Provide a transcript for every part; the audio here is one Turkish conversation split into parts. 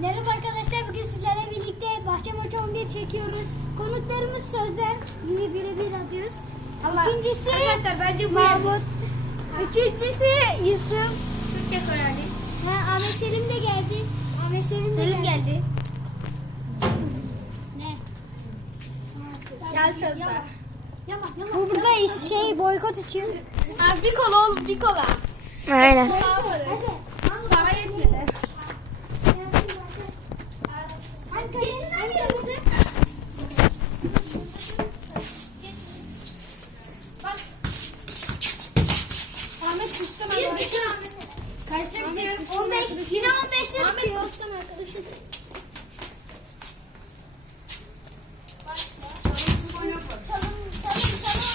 Merhaba arkadaşlar bugün sizlerle birlikte Bahçe Maçı 11 çekiyoruz. Konuklarımız sözler yine birebir atıyoruz. Allah. İkincisi Arkadaşlar bence bu Mahmut. Üçüncüsü Yusuf. Türkçe koyardı. Ha, Ahmet Selim de geldi. Ahmet Selim, Selim geldi. Ne? Gel sözler. Bu burada is- şey boykot için. Abi bir kola ol, bir kola. Aynen. Hadi. Biz Kaçta bitiyor? 15. Yine 15'te Ahmet bitiyor. Bostan arkadaşım. Çalın, çalın, çalın.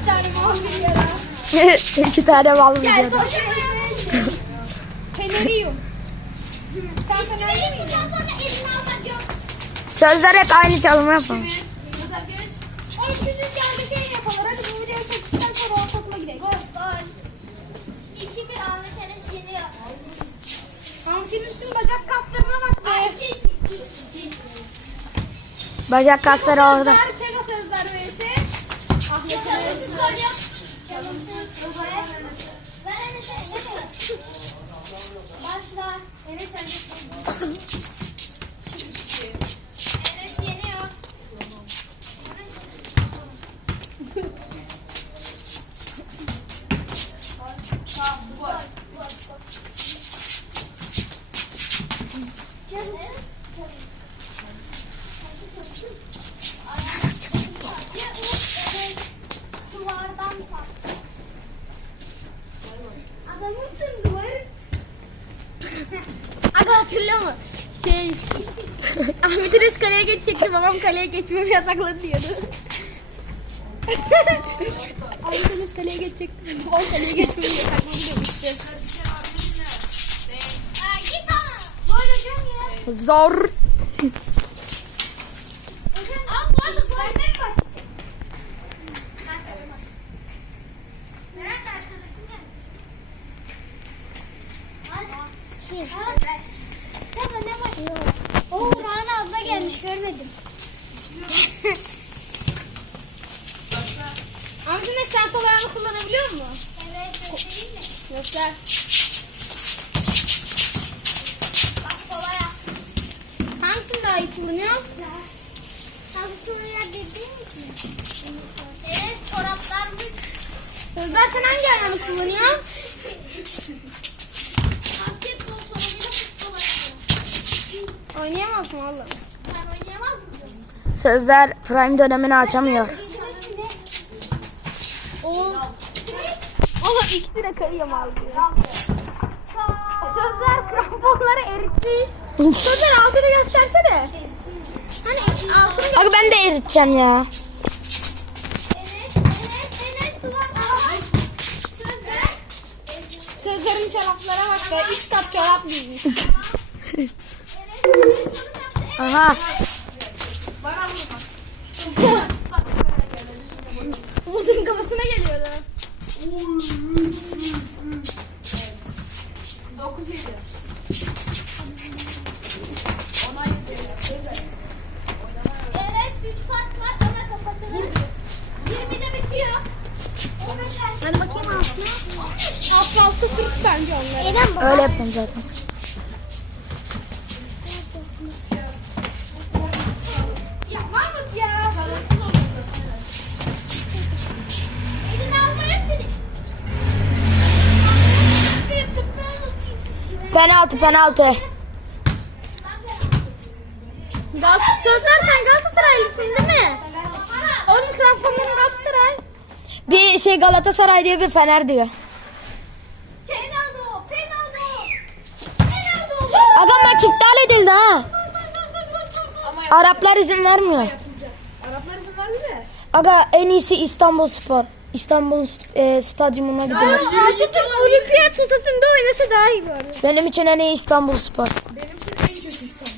Bir tane muhabbet yara. İki tane bal Gel videoda. koşun. Feneriyum. Kanka nerede bundan Sözler hep aynı çalımı yapalım. Mesela göç. Oy küçük yerde şey yapalım. Musun? Şey, Ahmet Enes kaleye geçecekti. Babam kaleye geçmemi yasakladı diyordu. Ahmet Enes kaleye geçecekti. Babam kaleye geçmemi yasakladı demişti. Zor. Hocam. Aa, gol ne var? Var? Oo, Rana abla gelmiş görmedim. Enes sen sol ayağını kullanabiliyor musun? Evet, göstereyim mi? Göster. Bak solaya. Hangisini daha iyi kullanıyor? Samsun'a dediğin için. Enes çoraplar büyük. Sözler sen hangi ayağını kullanıyorsun? oynuyor. Oynayamazsın oğlum. Ben oynayamaz mıyım? Sözler prime dönemini açamıyor. Ama iki lira kayıyorum diyor. Sözler kramponları eritmiş. Sözler altını göstersene. Hani altını Bak ben de eriteceğim ya. Enes, Enes, Enes duvarda. Sözler. Sözlerin çoraplara bak be. Üç kat çorap giymiş. Enes, Enes bunu yaptı. Aha. Umut'un kafasına geliyordu. Enes 3 fark var ama kapatılır. 20'de bitiyor. Hadi bakayım altına. Alt altta sırt bence onları. Öyle yapıyorum zaten. Penaltı penaltı. Gal Sözler sen Galatasaraylısın değil mi? Oğlum kramponların Galatasaray. Bir şey Galatasaray diye bir Fener diyor. Penaldo, penaldo. Penaldo. Aga maç iptal edildi ha. Araplar izin vermiyor. Araplar izin verdi? Aga en iyisi İstanbul Spor. İstanbul e, stadyumuna gidelim. Atatürk olimpiyat statında oynasa daha iyi bu arada. Benim için en iyi İstanbul Spor. Benim için en kötü İstanbul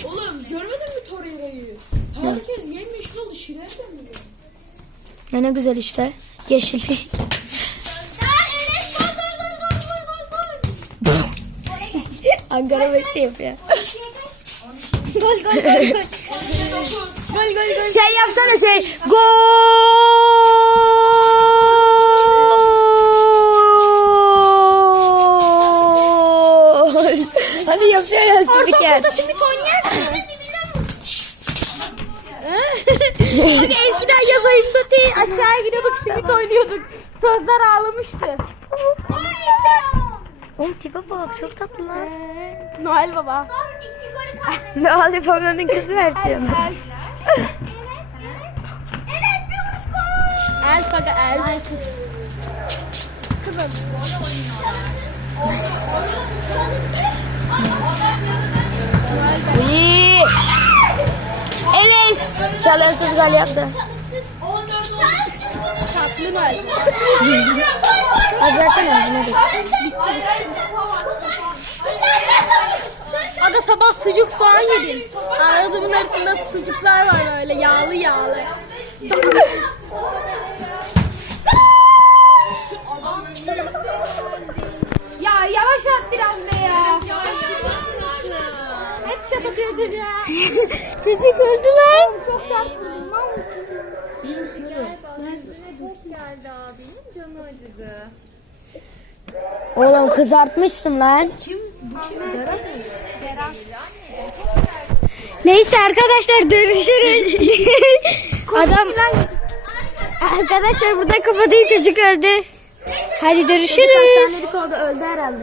Spor. Oğlum görmedin mi Torreira'yı? Herkes yemyeşil oldu. Şilerden mi? Ne ne güzel işte. Yeşillik. Ankara Messi yapıyor. gol gol gol gol. gol gol gol. Şey yapsana şey. Gol. Hani yapıyor ya spiker. Ortaokulda simit oynayan mı? Hadi eskiden yaz ayında değil aşağıya gidiyorduk simit oynuyorduk. Sözler ağlamıştı. Oğlum tipe bak çok tatlı lan. Noel Baba. Ne Ali Pablo'nun kız versiyonu. El. El faga el. Kızım. İyi. Evet. Çalarsız gol yaptı. Tatlı. Az versene ağzına. Aga sabah sucuk soğan yedim. Ağzımın arasında sucuklar var böyle yağlı yağlı. Atıyor çocuğa. Çocuk öldü lan. Çok sert vurdum. Mal mısın? İyi misin Bok geldi abinin canı acıdı. Oğlum kızartmışsın lan. Neyse arkadaşlar görüşürüz. Adam Arkadaşlar burada kapatayım çocuk öldü. Hadi görüşürüz. oldu öldü herhalde.